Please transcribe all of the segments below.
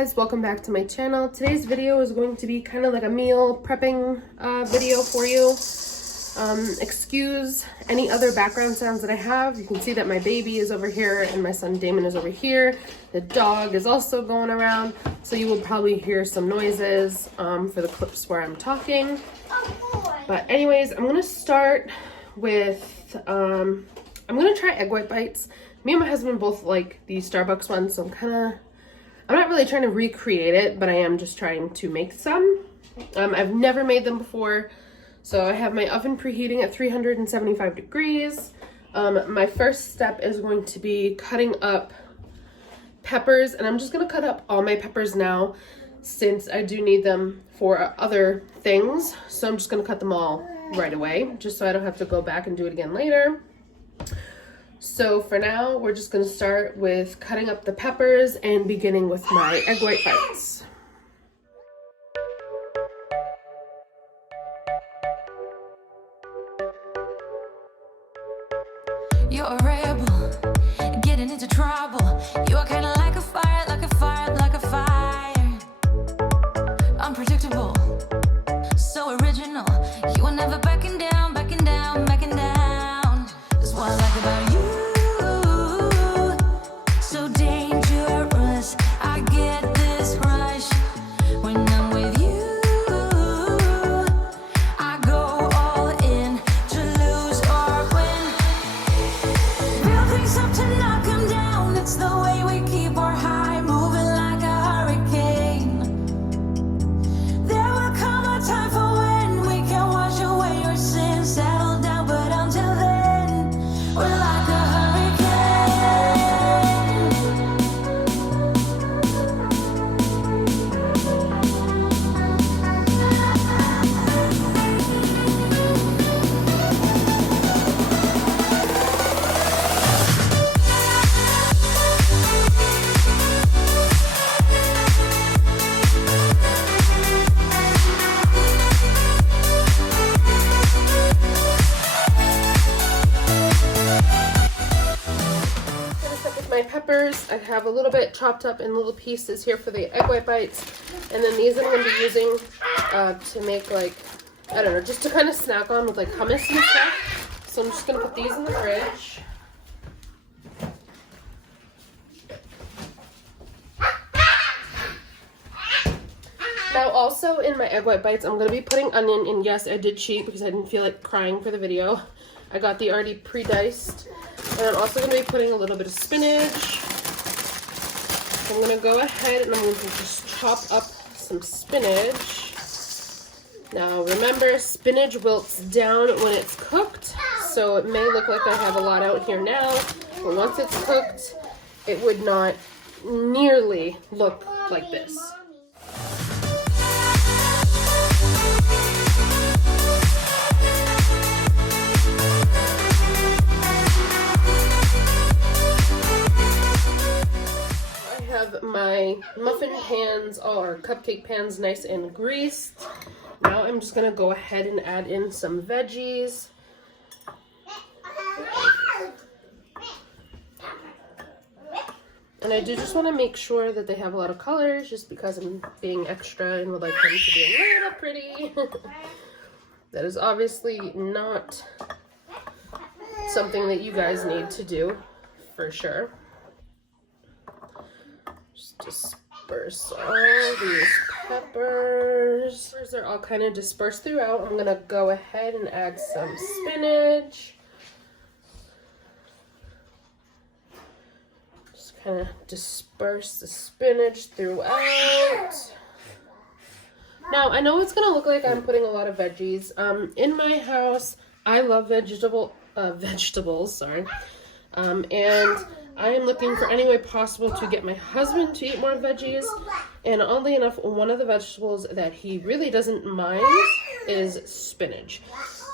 guys, welcome back to my channel. Today's video is going to be kind of like a meal prepping video for you. Excuse any other background sounds that I have. You can see that my baby is over here and my son Damon is over here. The dog is also going around, so you will probably hear some noises for the clips where I'm talking. But anyways, I'm gonna start with I'm gonna try egg white bites. Me and my husband both like the Starbucks ones, so I'm not really trying to recreate it, but I am just trying to make some. I've never made them before, so I have my oven preheating at 375 degrees. My first step is going to be cutting up peppers, and I'm just gonna cut up all my peppers now since I do need them for other things. So I'm just gonna cut them all right away, just so I don't have to go back and do it again later. So for now, we're just gonna start with cutting up the peppers and beginning with my egg white bites. You're a rebel, getting into trouble. You are kind of like a fire, like a fire, like a fire. Unpredictable, so original. You are never backing down, backing down, backing down. That's what I like about you. So dangerous, I get this rush when I'm with you. I go all in to lose or win. Real things up to knock 'em down. It's the way we keep our high, moving like a hurricane. There will come a time for when we can wash away your sins, settle down, but until then, we're like a hurricane. My peppers, I have a little bit chopped up in little pieces here for the egg white bites, and then these I'm going to be using to make, like, I don't know, just to kind of snack on with like hummus and stuff. So I'm just going to put these in the fridge. Now also in my egg white bites, I'm going to be putting onion, and yes, I did cheat because I didn't feel like crying for the video. I got the already pre-diced. And I'm also going to be putting a little bit of spinach. I'm going to go ahead and I'm going to just chop up some spinach. Now remember, spinach wilts down when it's cooked, so it may look like I have a lot out here now, but once it's cooked, it would not nearly look like this. My muffin pans or cupcake pans nice and greased. Now I'm just gonna go ahead and add in some veggies. And I do just want to make sure that they have a lot of colors, just because I'm being extra and would like them to be a little pretty. That is obviously not something that you guys need to do, for sure. Disperse all these peppers. Peppers are all kind of dispersed throughout. I'm gonna go ahead and add some spinach. Just kind of disperse the spinach throughout. Now I know it's gonna look like I'm putting a lot of veggies. In my house, I love vegetables, sorry. And I am looking for any way possible to get my husband to eat more veggies, and oddly enough, one of the vegetables that he really doesn't mind is spinach.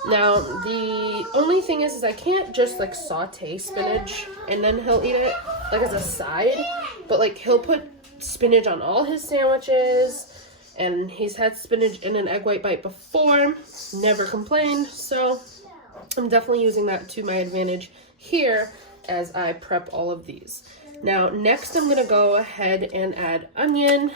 Now, the only thing is I can't just like saute spinach and then he'll eat it like as a side, but like he'll put spinach on all his sandwiches, and he's had spinach in an egg white bite before, never complained, so I'm definitely using that to my advantage here as I prep all of these. Now, next I'm gonna go ahead and add onion,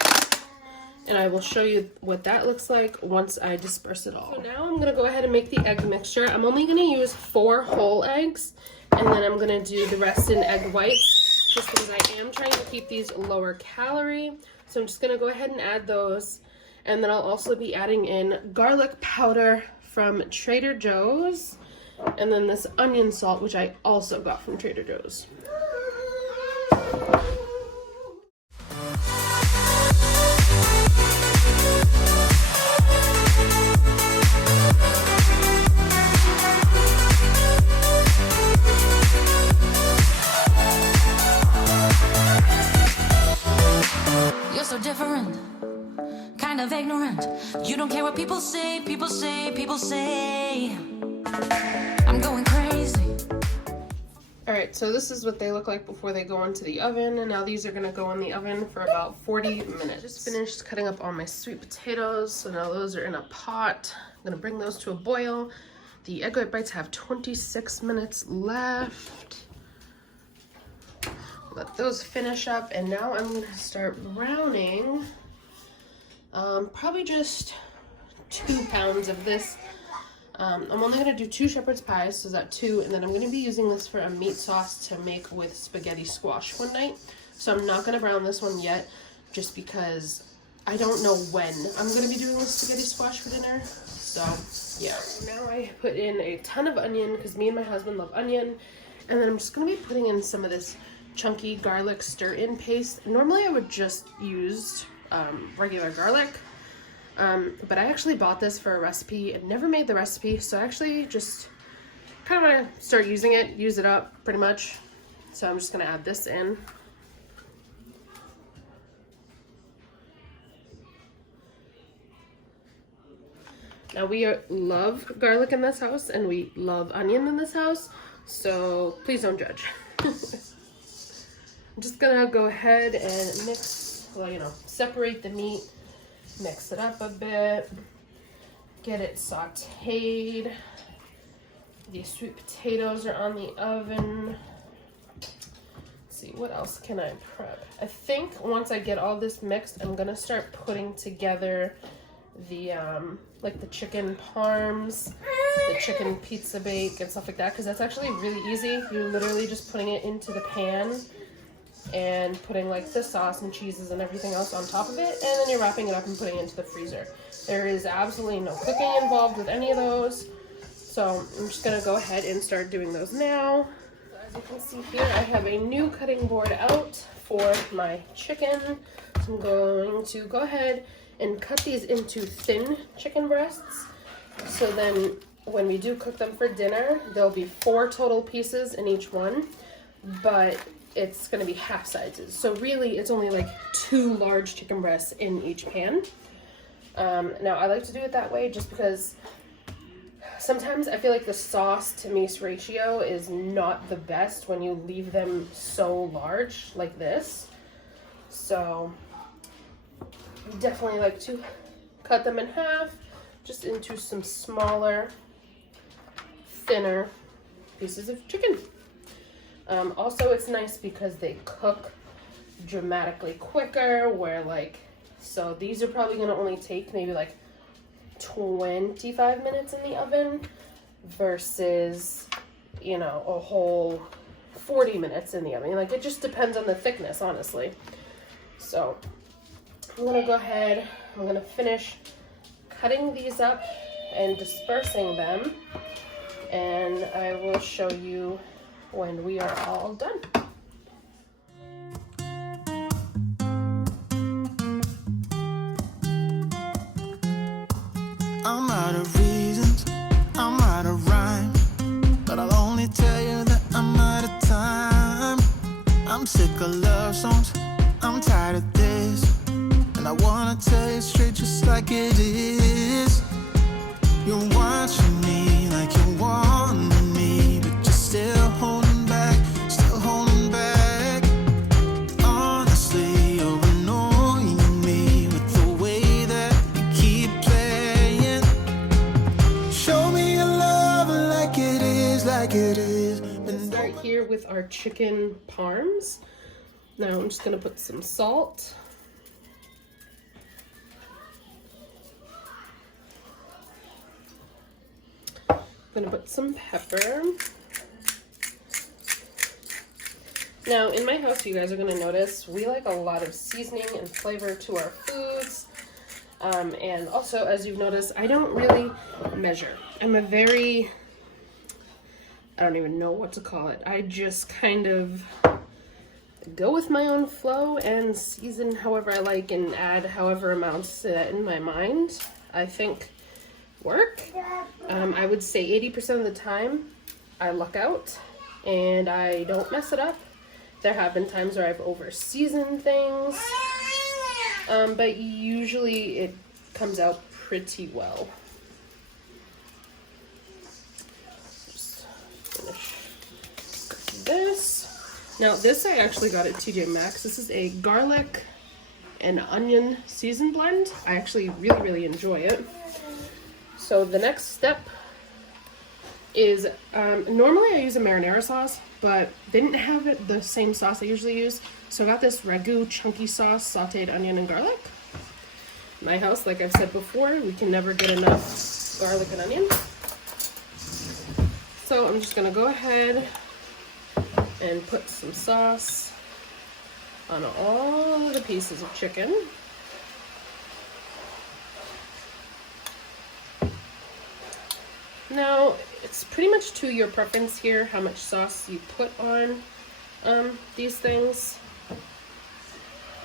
and I will show you what that looks like once I disperse it all. So now I'm gonna go ahead and make the egg mixture. I'm only gonna use 4 whole eggs, and then I'm gonna do the rest in egg whites, just because I am trying to keep these lower calorie. So I'm just gonna go ahead and add those, and then I'll also be adding in garlic powder from Trader Joe's, and then this onion salt, which I also got from Trader Joe's. You're so different, kind of ignorant. You don't care what people say, people say, people say. I'm going crazy. Alright, so this is what they look like before they go into the oven, and now these are gonna go in the oven for about 40 minutes. Just finished cutting up all my sweet potatoes, so now those are in a pot. I'm gonna bring those to a boil. The egg white bites have 26 minutes left. Let those finish up, and now I'm gonna start browning probably just 2 pounds of this. I'm only gonna do 2 shepherd's pies, so that's 2, and then I'm gonna be using this for a meat sauce to make with spaghetti squash one night. So I'm not gonna brown this one yet, just because I don't know when I'm gonna be doing this spaghetti squash for dinner. So yeah. Now I put in a ton of onion, because me and my husband love onion, and then I'm just gonna be putting in some of this chunky garlic stir-in paste. Normally I would just use regular garlic, but I actually bought this for a recipe and never made the recipe, so I actually just kind of want to start using it, use it up pretty much. So I'm just going to add this in. Now we love garlic in this house, and we love onion in this house, so please don't judge. I'm just gonna go ahead and mix, well, separate the meat, mix it up a bit, get it sauteed. These sweet potatoes are on the oven. Let's see, what else can I prep? I think once I get all this mixed, I'm gonna start putting together the like the chicken parms, the chicken pizza bake and stuff like that, because that's actually really easy. You're literally just putting it into the pan and putting like the sauce and cheeses and everything else on top of it, and then you're wrapping it up and putting it into the freezer. There is absolutely no cooking involved with any of those, so I'm just gonna go ahead and start doing those now. So as you can see here, I have a new cutting board out for my chicken. So I'm going to go ahead and cut these into thin chicken breasts, so then when we do cook them for dinner, there'll be 4 total pieces in each one, but it's going to be half sizes. So really it's only like 2 large chicken breasts in each pan. Now I like to do it that way just because sometimes I feel like the sauce to meat ratio is not the best when you leave them so large like this. So definitely like to cut them in half, just into some smaller, thinner pieces of chicken. Also, it's nice because they cook dramatically quicker, where so these are probably going to only take maybe like 25 minutes in the oven versus, a whole 40 minutes in the oven. Like, it just depends on the thickness, honestly. So I'm going to go ahead, I'm going to finish cutting these up and dispersing them, and I will show you when we are all done. I'm out of reasons, I'm out of rhyme, but I'll only tell you that I'm out of time. I'm sick of love songs, I'm tired of this, and I wanna tell you straight just like it is. You're watching me like you're wanting me, but you're still holding back, still holding back. Honestly, you're annoying me with the way that you keep playing. Show me your love like it is, like it is. Let's start here with our chicken parms. Now I'm just gonna put some salt. I'm gonna put some pepper. Now in my house, you guys are gonna notice we like a lot of seasoning and flavor to our foods. And also, as you've noticed, I don't really measure. I'm a very, I don't even know what to call it. I just kind of go with my own flow and season however I like and add however amounts in my mind I think work. I would say 80% of the time I luck out and I don't mess it up. There have been times where I've over seasoned things, but usually it comes out pretty well. Just finish this. Now this I actually got at TJ Maxx. This is a garlic and onion season blend. I actually really enjoy it. So the next step is, normally I use a marinara sauce, but they didn't have it the same sauce I usually use. So I got this ragu chunky sauce, sauteed onion and garlic. In my house, like I've said before, we can never get enough garlic and onion. So I'm just gonna go ahead and put some sauce on all the pieces of chicken. Now, it's pretty much to your preference here how much sauce you put on these things.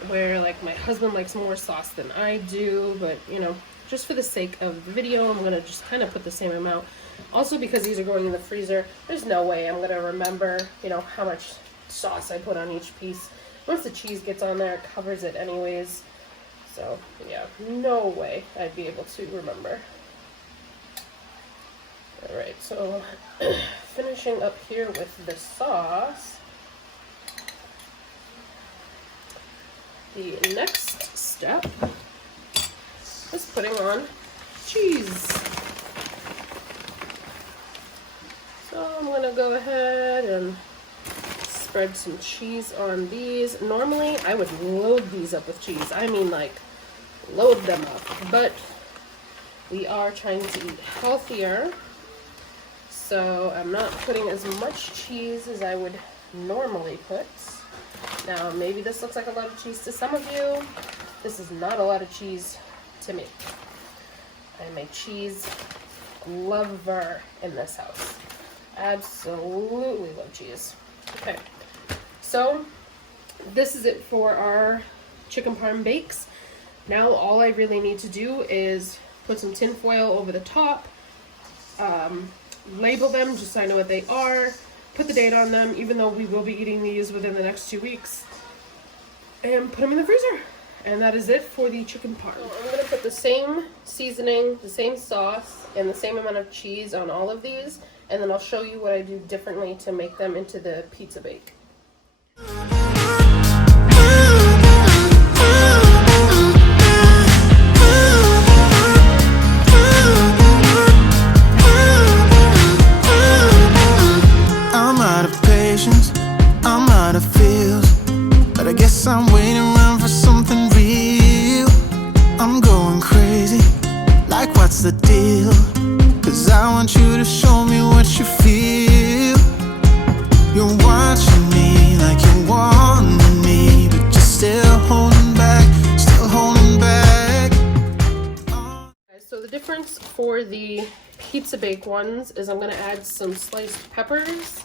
Where, like, my husband likes more sauce than I do, but, you know, just for the sake of the video, I'm gonna just kind of put the same amount. Also, because these are going in the freezer, there's no way I'm gonna remember, you know, how much sauce I put on each piece. Once the cheese gets on there, it covers it anyways. So, yeah, no way I'd be able to remember. Alright, so finishing up here with the sauce. The next step is putting on cheese. So I'm gonna go ahead and spread some cheese on these. Normally I would load these up with cheese. I mean, like, load them up. But we are trying to eat healthier. So I'm not putting as much cheese as I would normally put. Now, maybe this looks like a lot of cheese to some of you. This is not a lot of cheese to me. I'm a cheese lover in this house. Absolutely love cheese. Okay, so this is it for our chicken parm bakes. Now all I really need to do is put some tin foil over the top, label them just so I know what they are, put the date on them, even though we will be eating these within the next 2 weeks, and put them in the freezer. And that is it for the chicken parm. So I'm going to put the same seasoning, the same sauce, and the same amount of cheese on all of these, and then I'll show you what I do differently to make them into the pizza bake. I'm out of patience, I'm out of feels, but I guess I'm waiting around for something real. I'm going crazy, like what's the deal? 'Cause I want you to show me what you feel. You're watching me like you want me, but you're still holding back, still holding back. So the difference for the pizza bake ones is I'm going to add some sliced peppers,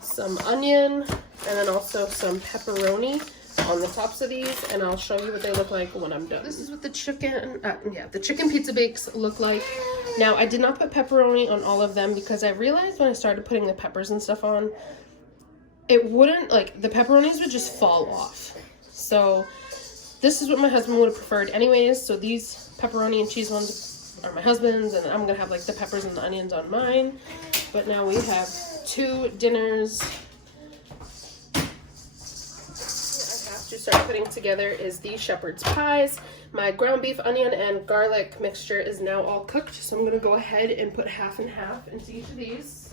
some onion, and then also some pepperoni on the tops of these, and I'll show you what they look like when I'm done. This is what the chicken, the chicken pizza bakes look like. Now, I did not put pepperoni on all of them because I realized when I started putting the peppers and stuff on, it wouldn't, like, the pepperonis would just fall off. So this is what my husband would have preferred anyways. So these pepperoni and cheese ones are my husband's, and I'm gonna have like the peppers and the onions on mine. But now we have 2 dinners. To start putting together is the shepherd's pies. My ground beef, onion, and garlic mixture is now all cooked, so I'm going to go ahead and put half and half into each of these.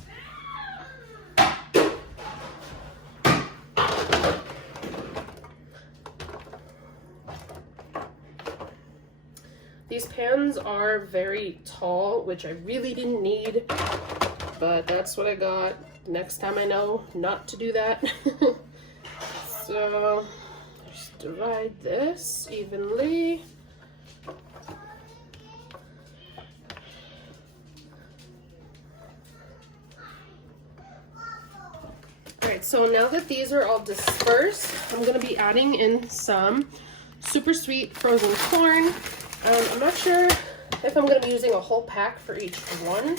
pans are very tall, which I really didn't need, but that's what I got. Next time I know not to do that. So just divide this evenly. Alright, so now that these are all dispersed, I'm going to be adding in some super sweet frozen corn. I'm not sure if I'm going to be using a whole pack for each one,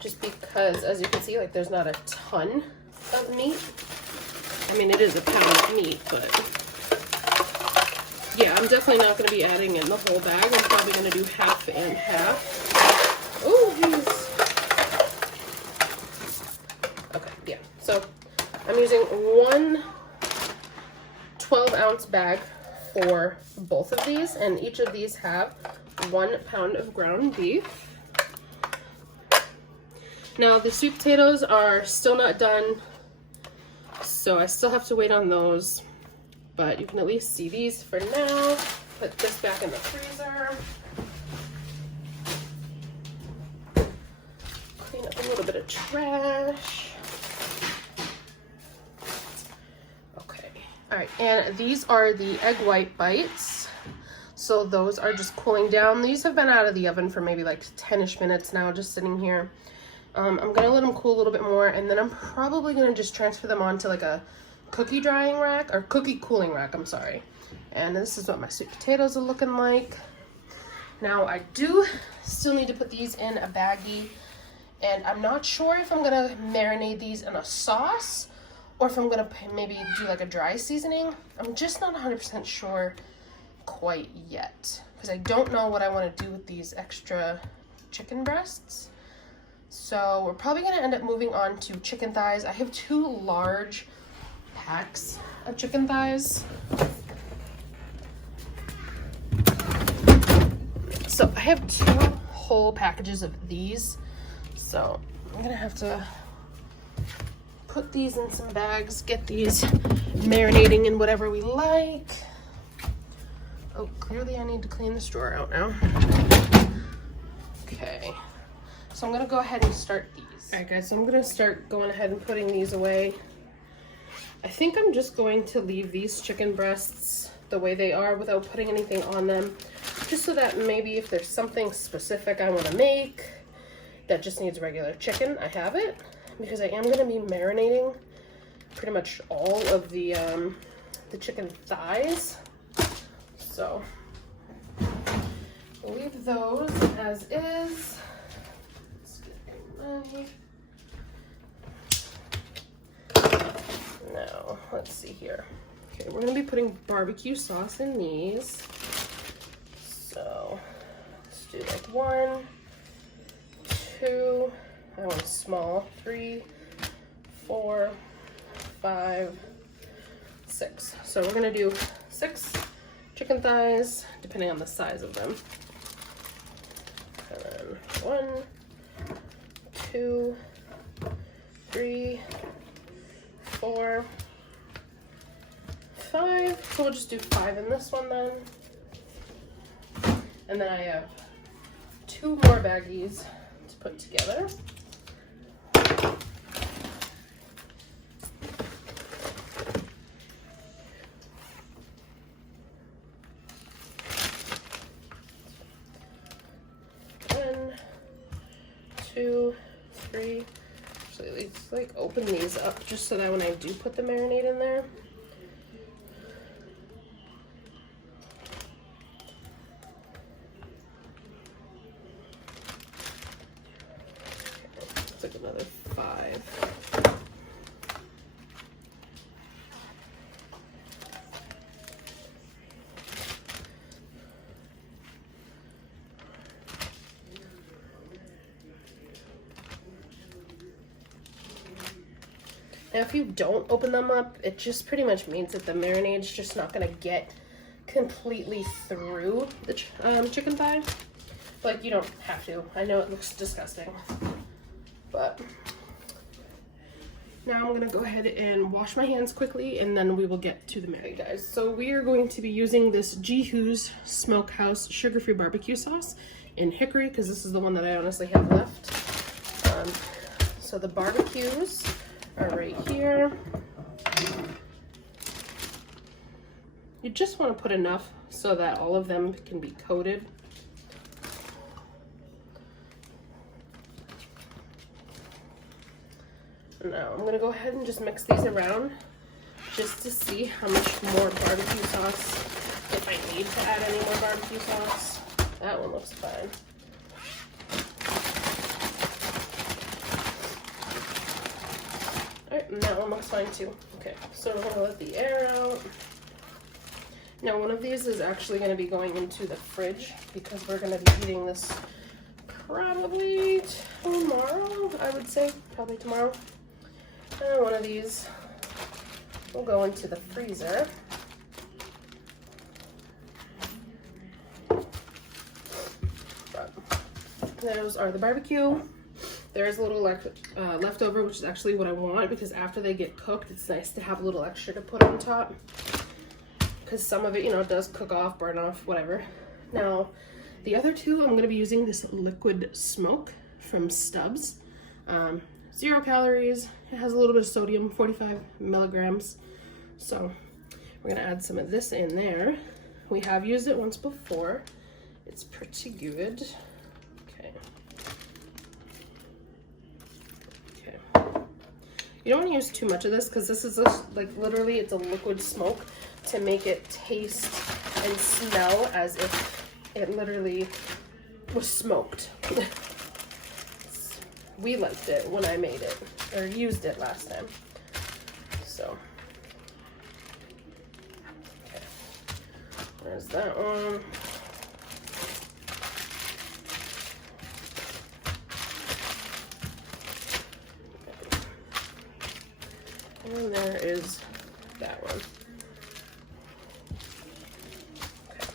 just because, as you can see, like there's not a ton of meat. I mean, it is a pound of meat, but yeah, I'm definitely not going to be adding in the whole bag. I'm probably going to do half and half. Oh, okay, yeah. So I'm using one 12-ounce bag for both of these, and each of these have 1 pound of ground beef. Now the sweet potatoes are still not done, so I still have to wait on those, but you can at least see these for now. Put this back in the freezer. Clean up a little bit of trash. Okay, all right, and these are the egg white bites. So those are just cooling down. These have been out of the oven for maybe like 10-ish minutes now, just sitting here. I'm gonna let them cool a little bit more, and then I'm probably gonna just transfer them onto like a cookie drying rack, or cookie cooling rack, I'm sorry. And this is what my sweet potatoes are looking like. Now I do still need to put these in a baggie, and I'm not sure if I'm gonna marinate these in a sauce or if I'm gonna maybe do like a dry seasoning. I'm just not 100% sure quite yet, because I don't know what I want to do with these extra chicken breasts. So we're probably going to end up moving on to chicken thighs. I have 2 large packs of chicken thighs. So I have 2 whole packages of these. So I'm going to have to put these in some bags, get these marinating in whatever we like. Oh, clearly I need to clean this drawer out now. Okay. So I'm gonna go ahead and start these. All right, guys, so I'm gonna start going ahead and putting these away. I think I'm just going to leave these chicken breasts the way they are without putting anything on them, just so that maybe if there's something specific I wanna make that just needs regular chicken, I have it, because I am gonna be marinating pretty much all of the chicken thighs. So we'll leave those as is. Now, let's see here. Okay, we're gonna be putting barbecue sauce in these. So let's do like 1, 2, I want small, 3, 4, 5, 6. So we're gonna do 6 chicken thighs, depending on the size of them. And then 1, 2, 3, 4, 5. So we'll just do 5 in this one then. And then I have 2 more baggies to put together. So let's like open these up just so that when I do put the marinade in there, it's like another 5. Now, if you don't open them up, it just pretty much means that the marinade's just not gonna get completely through the chicken thigh. Like, you don't have to. I know it looks disgusting, but Now I'm gonna go ahead and wash my hands quickly and then we will get to the marinade, guys. So we are going to be using this G.Hughes Smokehouse sugar-free barbecue sauce in hickory because this is the one that I honestly have left. So the barbecues are right here. You just want to put enough so that all of them can be coated. Now I'm gonna go ahead and just mix these around just to see how much more barbecue sauce, if I need to add any more barbecue sauce. That one looks fine. Alright, and that one looks fine too. Okay, so I'm gonna let the air out. Now one of these is actually gonna be going into the fridge because we're gonna be eating this probably tomorrow, I would say, probably tomorrow. And one of these will go into the freezer. But those are the barbecue. There's a little leftover, which is actually what I want because after they get cooked, it's nice to have a little extra to put on top. Because some of it, you know, does cook off, burn off, whatever. Now, the other two, I'm going to be using this liquid smoke from Stubbs. 0 calories. It has a little bit of sodium, 45 milligrams. So we're gonna add some of this in there. We have used it once before. It's pretty good. Okay. Okay. You don't want to use too much of this because this is like literally it's a liquid smoke to make it taste and smell as if it literally was smoked. We liked it when I made it, or used it last time. So, okay. There's that one. And there is that one. Okay.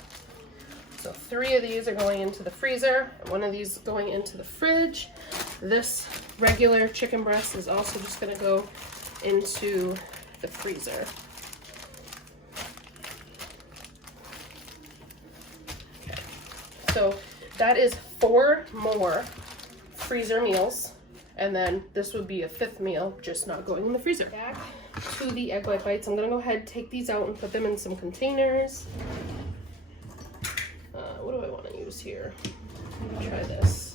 So 3 of these are going into the freezer, and 1 of these is going into the fridge. This regular chicken breast is also just gonna go into the freezer. Okay, so that is 4 more freezer meals, and then this would be a 5th meal, just not going in the freezer. Back to the egg white bites. I'm gonna go ahead and take these out and put them in some containers. What do I want to use here? Let me try this.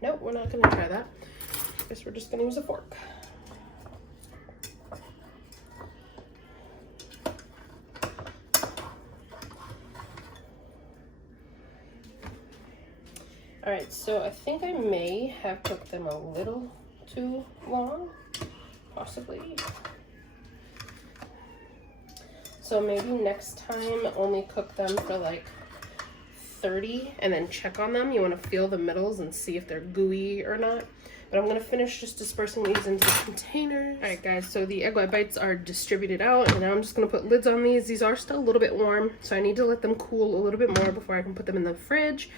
Nope, we're not gonna try that. Guess we're just gonna use a fork. Alright, so I think I may have cooked them a little too long, possibly. So maybe next time only cook them for like 30 and then check on them. You want to feel the middles and see if they're gooey or not. But I'm going to finish just dispersing these into the containers. All right, guys, so the egg white bites are distributed out, and now I'm just going to put lids on these. These are still a little bit warm, so I need to let them cool a little bit more before I can put them in the fridge.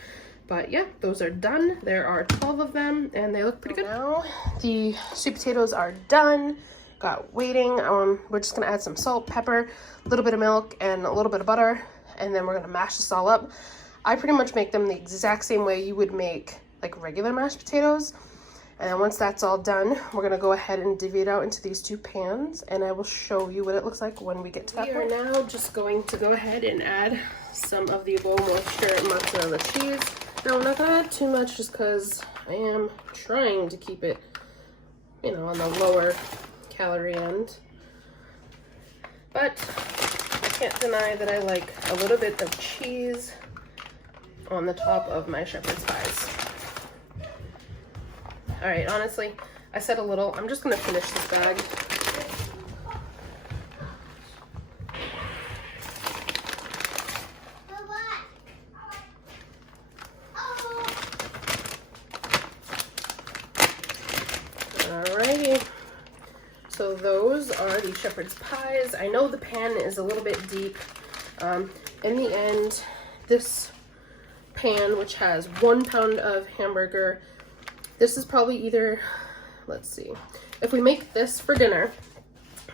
But yeah, those are done. There are 12 of them, and they look pretty good. Now the sweet potatoes are done. Got waiting. We're just going to add some salt, pepper, a little bit of milk, and a little bit of butter, and then we're going to mash this all up. I pretty much make them the exact same way you would make like regular mashed potatoes. And then once that's all done, we're gonna go ahead and divvy it out into these 2 pans, and I will show you what it looks like when we get to that point. We are now just going to go ahead and add some of the low moisture mozzarella cheese. Now I'm not gonna add too much just because I am trying to keep it, you know, on the lower calorie end. But I can't deny that I like a little bit of cheese on the top of my shepherd's pies. All right, honestly, I said a little. I'm just gonna finish this bag. Alrighty. So those are the shepherd's pies. I know the pan is a little bit deep. In the end, this pan, which has 1 pound of hamburger, this is probably either let's see. If we make this for dinner,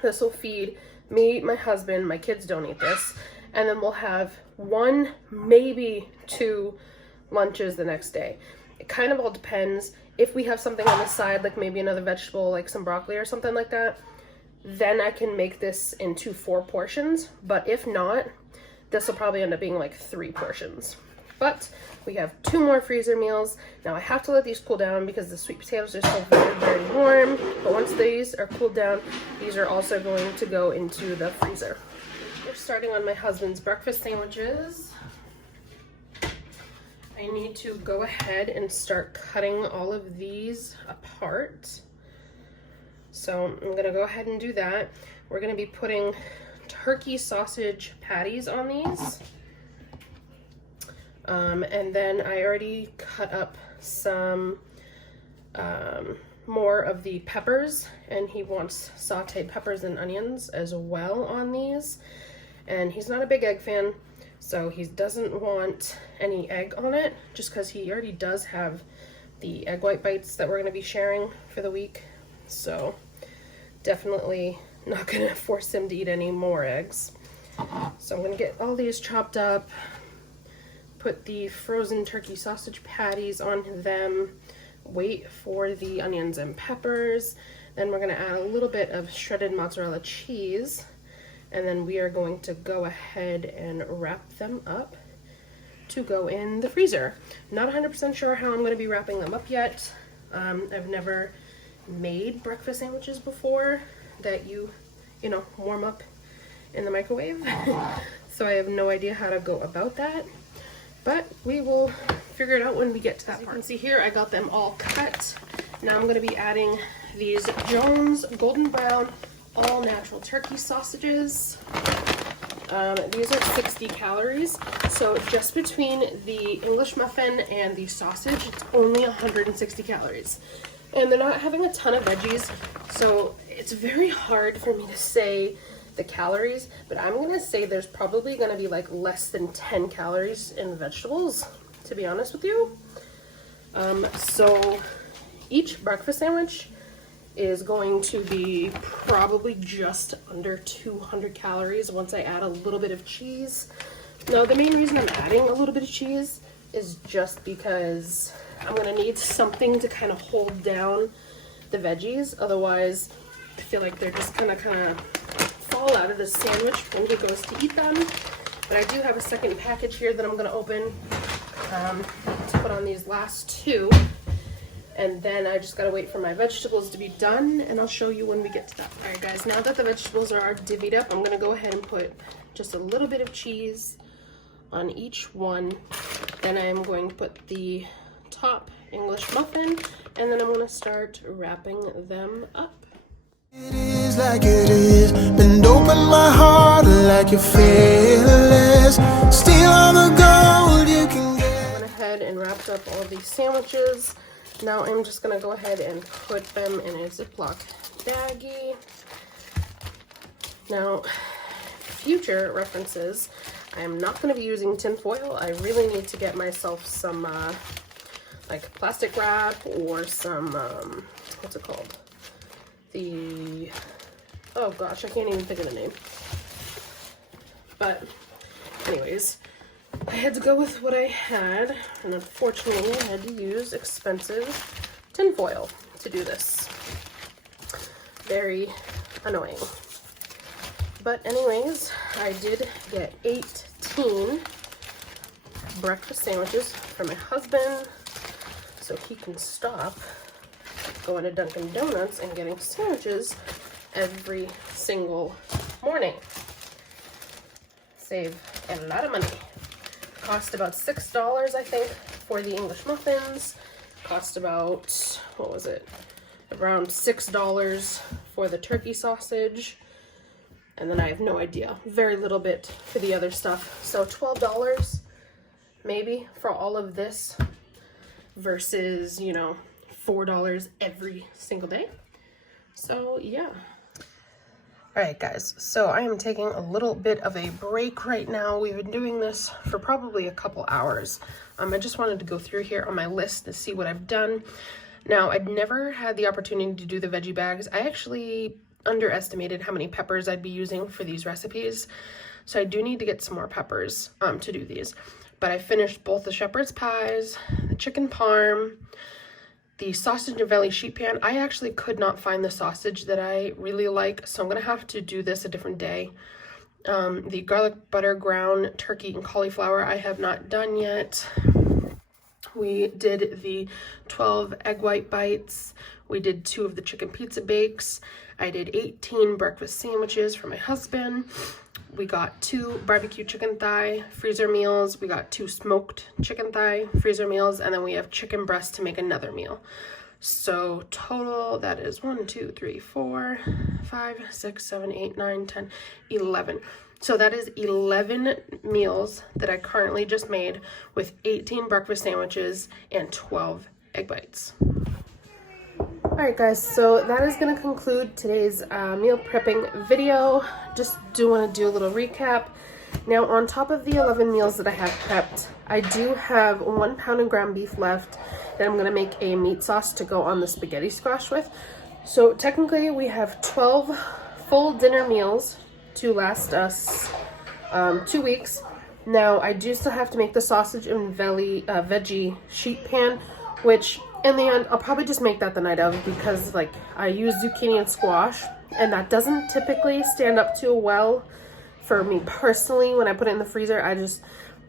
this will feed me, my husband, my kids don't eat this, and then we'll have 1, maybe 2 lunches the next day. It kind of all depends. If we have something on the side, like maybe another vegetable, like some broccoli or something like that, then I can make this into 4 portions. But if not, this will probably end up being like 3 portions. But we have 2 more freezer meals. Now I have to let these cool down because the sweet potatoes are still very, very warm. But once these are cooled down, these are also going to go into the freezer. We're starting on my husband's breakfast sandwiches. I need to go ahead and start cutting all of these apart. So I'm gonna go ahead and do that. We're gonna be putting turkey sausage patties on these. And then I already cut up some more of the peppers, and he wants sauteed peppers and onions as well on these. And he's not a big egg fan, so he doesn't want any egg on it, just because he already does have the egg white bites that we're going to be sharing for the week. So definitely not going to force him to eat any more eggs. So I'm going to get all these chopped up, put the frozen turkey sausage patties on them, wait for the onions and peppers. Then we're going to add a little bit of shredded mozzarella cheese, and then we are going to go ahead and wrap them up to go in the freezer. Not 100% sure how I'm going to be wrapping them up yet. I've never made breakfast sandwiches before that you know, warm up in the microwave. So I have no idea how to go about that. But we will figure it out when we get to that part. As you can see here, I got them all cut. Now I'm going to be adding these Jones Golden Brown all natural turkey sausages. These are 60 calories. So just between the English muffin and the sausage, it's only 160 calories. And they're not having a ton of veggies, so it's very hard for me to say the calories, but I'm gonna say there's probably gonna be like less than 10 calories in vegetables, to be honest with you. So each breakfast sandwich is going to be probably just under 200 calories once I add a little bit of cheese. Now the main reason I'm adding a little bit of cheese is just because I'm gonna need something to kind of hold down the veggies, otherwise I feel like they're just gonna kind of fall out of the sandwich when he goes to eat them. But I do have a second package here that I'm going to open to put on these last 2, and then I just got to wait for my vegetables to be done, and I'll show you when we get to that. Alright guys, now that the vegetables are divvied up, I'm going to go ahead and put just a little bit of cheese on each one. Then I'm going to put the top English muffin, and then I'm going to start wrapping them up. It is like it is. Bend open my heart like you're fearless. Steal all the gold you can get. I went ahead and wrapped up all of these sandwiches. Now I'm just gonna go ahead and put them in a Ziploc baggie. Now, future references, I am not gonna be using tin foil. I really need to get myself some like plastic wrap or some what's it called? Oh gosh, I can't even think of the name. But anyways, I had to go with what I had, and unfortunately I had to use expensive tin foil to do this. Very annoying. But anyways, I did get 18 breakfast sandwiches for my husband, so he can stop going to Dunkin' Donuts and getting sandwiches every single morning. Save a lot of money. Cost about $6, I think, for the English muffins. Cost about, what was it? Around $6 for the turkey sausage. And then I have no idea. Very little bit for the other stuff. So $12 maybe for all of this versus, you know, $4 every single day. So yeah. Alright guys, so I am taking a little bit of a break right now. We've been doing this for probably a couple hours. I just wanted to go through here on my list to see what I've done. Now, I'd never had the opportunity to do the veggie bags. I actually underestimated how many peppers I'd be using for these recipes. So I do need to get some more peppers to do these. But I finished both the shepherd's pies, the chicken parm, the sausage and valley sheet pan. I actually could not find the sausage that I really like, so I'm gonna have to do this a different day. The garlic butter ground turkey and cauliflower I have not done yet. We did the 12 egg white bites. We did 2 of the chicken pizza bakes. I did 18 breakfast sandwiches for my husband. We got 2 barbecue chicken thigh freezer meals. We got 2 smoked chicken thigh freezer meals, and then we have chicken breast to make another meal. So total, that is 1, 2, 3, 4, 5, 6, 7, 8, 9, 10, 11. So that is 11 meals that I currently just made with 18 breakfast sandwiches and 12 egg bites. Alright guys, so that is going to conclude today's meal prepping video. Just do want to do a little recap. Now, on top of the 11 meals that I have prepped, I do have 1 pound of ground beef left that I'm going to make a meat sauce to go on the spaghetti squash with. So technically we have 12 full dinner meals to last us 2 weeks. Now, I do still have to make the sausage and veggie sheet pan, which in the end, I'll probably just make that the night of, because like I use zucchini and squash, and that doesn't typically stand up too well for me personally. When I put it in the freezer,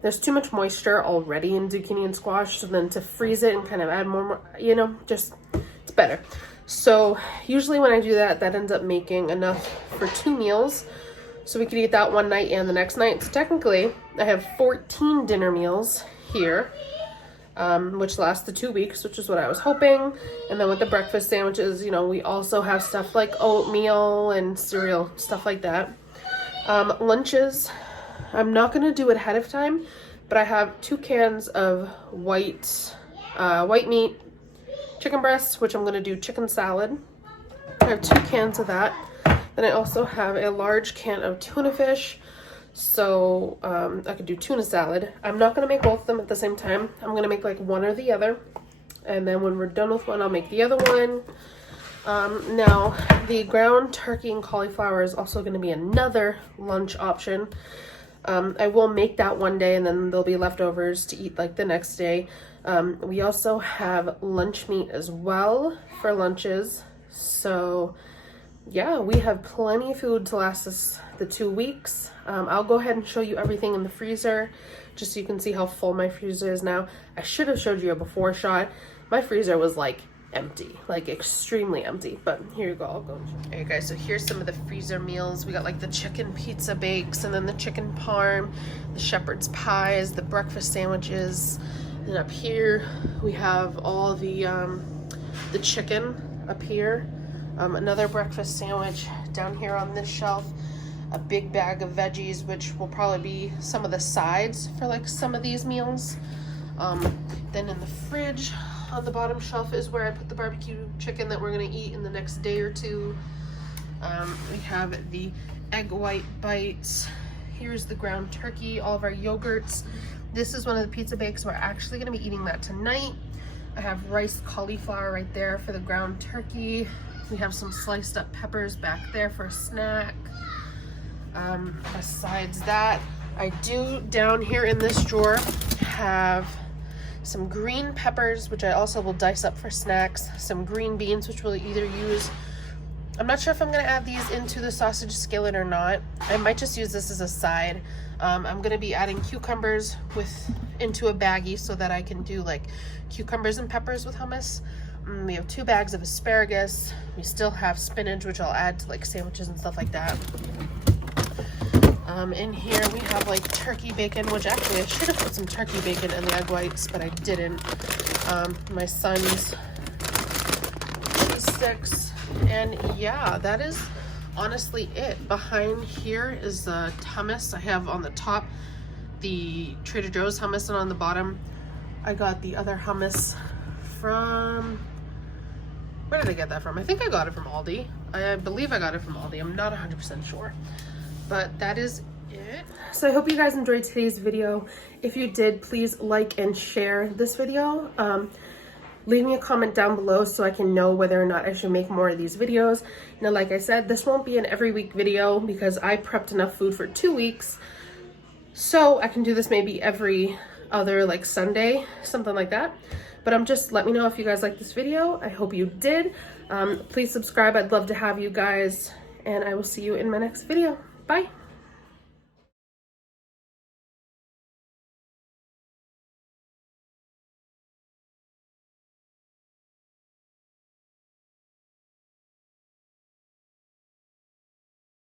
there's too much moisture already in zucchini and squash, so then to freeze it and kind of add more, you know, just, it's better. So usually when I do that, that ends up making enough for 2 meals. So we could eat that one night and the next night. So technically, I have 14 dinner meals here, which lasts the 2 weeks, which is what I was hoping. And then with the breakfast sandwiches, you know, we also have stuff like oatmeal and cereal, stuff like that. Lunches, I'm not going to do it ahead of time, but I have 2 cans of white meat chicken breasts, which I'm going to do chicken salad. I have 2 cans of that. Then I also have a large can of tuna fish, so I could do tuna salad. I'm not going to make both of them at the same time. I'm going to make like one or the other, and then when we're done with one, I'll make the other one. Now, the ground turkey and cauliflower is also going to be another lunch option. I will make that one day, and then there'll be leftovers to eat like the next day. We also have lunch meat as well for lunches, so yeah, we have plenty of food to last us the 2 weeks. I'll go ahead and show you everything in the freezer, just so you can see how full my freezer is now. I should have showed you a before shot. My freezer was like empty, like extremely empty, but here you go, I'll go. Alright guys, so here's some of the freezer meals. We got like the chicken pizza bakes, and then the chicken parm, the shepherd's pies, the breakfast sandwiches, and up here we have all the chicken up here. Another breakfast sandwich down here on this shelf, a big bag of veggies, which will probably be some of the sides for like some of these meals. Then in the fridge on the bottom shelf is where I put the barbecue chicken that we're going to eat in the next day or 2. We have the egg white bites. Here's the ground turkey, all of our yogurts. This is one of the pizza bakes. We're actually going to be eating that tonight. I have riced cauliflower right there for the ground turkey. We have some sliced up peppers back there for a snack. Besides that, I do down here in this drawer have some green peppers, which I also will dice up for snacks, some green beans, which we'll either use, I'm not sure if I'm going to add these into the sausage skillet or not. I might just use this as a side. I'm going to be adding cucumbers into a baggie so that I can do like cucumbers and peppers with hummus. We have 2 bags of asparagus. We still have spinach, which I'll add to like sandwiches and stuff like that. In here we have like turkey bacon, which actually I should have put some turkey bacon in the egg whites, but I didn't. My son's cheese sticks, and yeah, that is honestly it. Behind here is the hummus. I have on the top the Trader Joe's hummus, and on the bottom I got the other hummus from, where did I get that from? I think I got it from Aldi. I believe I got it from Aldi. I'm not 100% sure. But that is it. So I hope you guys enjoyed today's video. If you did, please like and share this video. leave me a comment down below so I can know whether or not I should make more of these videos. Now, like I said, this won't be an every week video because I prepped enough food for 2 weeks. So I can do this maybe every other like Sunday, something like that. But let me know if you guys like this video. I hope you did. Please subscribe. I'd love to have you guys, and I will see you in my next video. Bye.